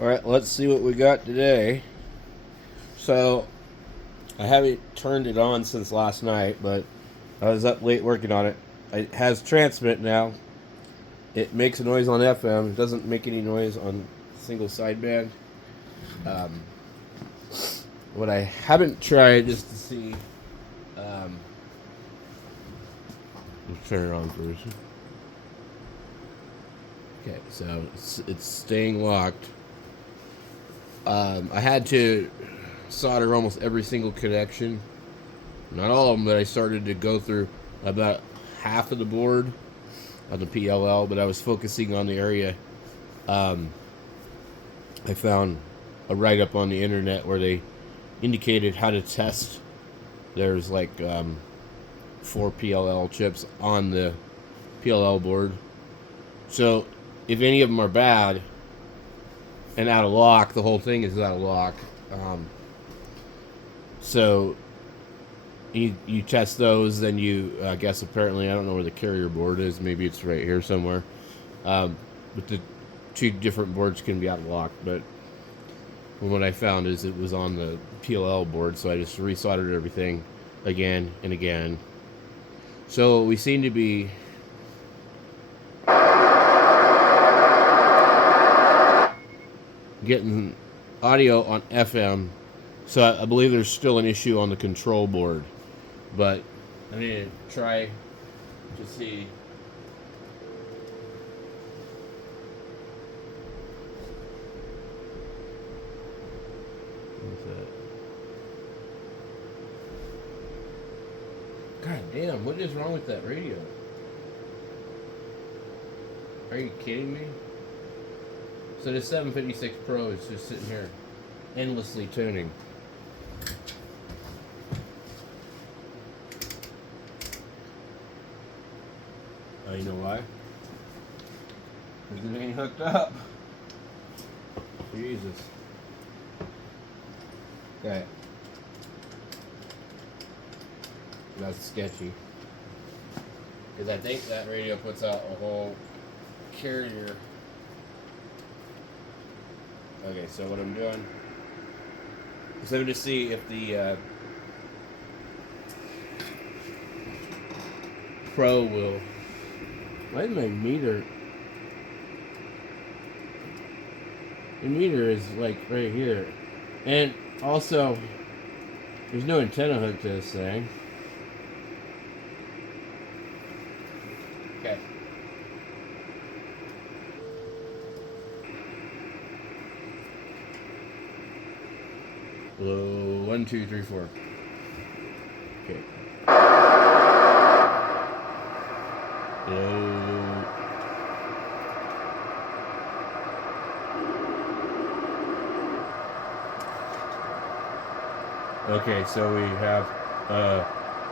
Alright, let's see what we got today. So, I haven't turned it on since last night, but I was up late working on it. It has transmit now. It makes a noise on FM. It doesn't make any noise on single sideband. Um, what I haven't tried just to see... let's turn it on first. Okay, so it's staying locked. I had to solder almost every single connection. Not all of them, but I started to go through about half of the board on the PLL, but I was focusing on the area. I found a write-up on the internet where they indicated how to test. There's like 4 PLL chips on the PLL board. So if any of them are bad and out of lock, the whole thing is out of lock. So you test those, then you, I guess apparently, I don't know where the carrier board is. Maybe it's right here somewhere. But the 2 different boards can be out of lock. But what I found is it was on the PLL board, so I just resoldered everything again and again. So we seem to be getting audio on FM, so I believe there's still an issue on the control board, but I need to try to see. What's that? God damn, what is wrong with that radio? Are you kidding me? So the 756 Pro is just sitting here endlessly tuning. Oh, you know why? Because it ain't hooked up. Jesus. Okay. That's sketchy. Because I think that radio puts out a whole carrier. Okay, so what I'm doing is I'm going to see if the Pro will... Why is my meter... The meter is like right here. And also, there's no antenna hooked to this thing. Okay. Hello, 1, 2, 3, 4. Okay. Hello. Okay, so we have,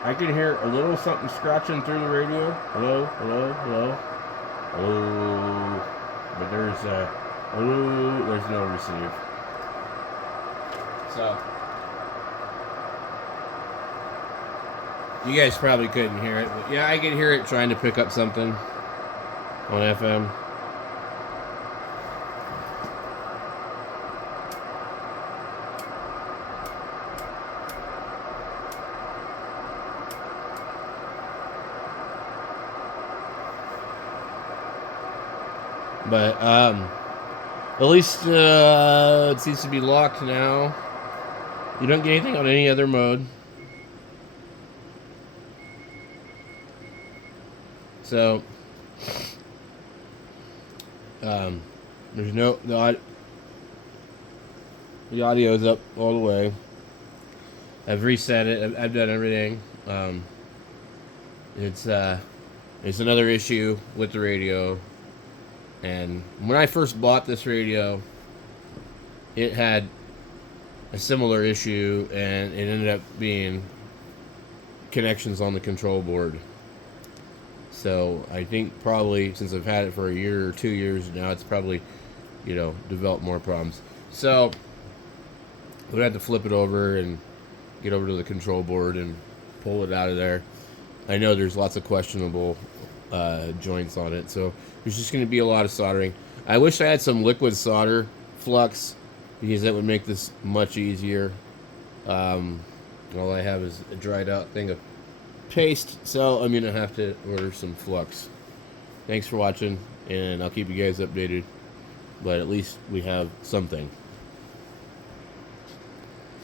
I can hear a little something scratching through the radio. Hello, hello, hello. Hello. But there's, hello, there's no receive. So, you guys probably couldn't hear it, but yeah, I can hear it trying to pick up something on FM. But, at least, it seems to be locked now. You don't get anything on any other mode. So, there's no, the audio is up all the way. I've reset it. I've done everything. It's another issue with the radio. And when I first bought this radio, it had a similar issue, and it ended up being connections on the control board. So I think probably since I've had it for a year or 2 years now, it's probably, developed more problems. So I'm gonna have to flip it over and get over to the control board and pull it out of there. I know there's lots of questionable joints on it, so there's just going to be a lot of soldering. I wish I had some liquid solder flux, because that would make this much easier. All I have is a dried out thing of paste, so I'm gonna have to order some flux. Thanks for watching, and I'll keep you guys updated, but at least we have something.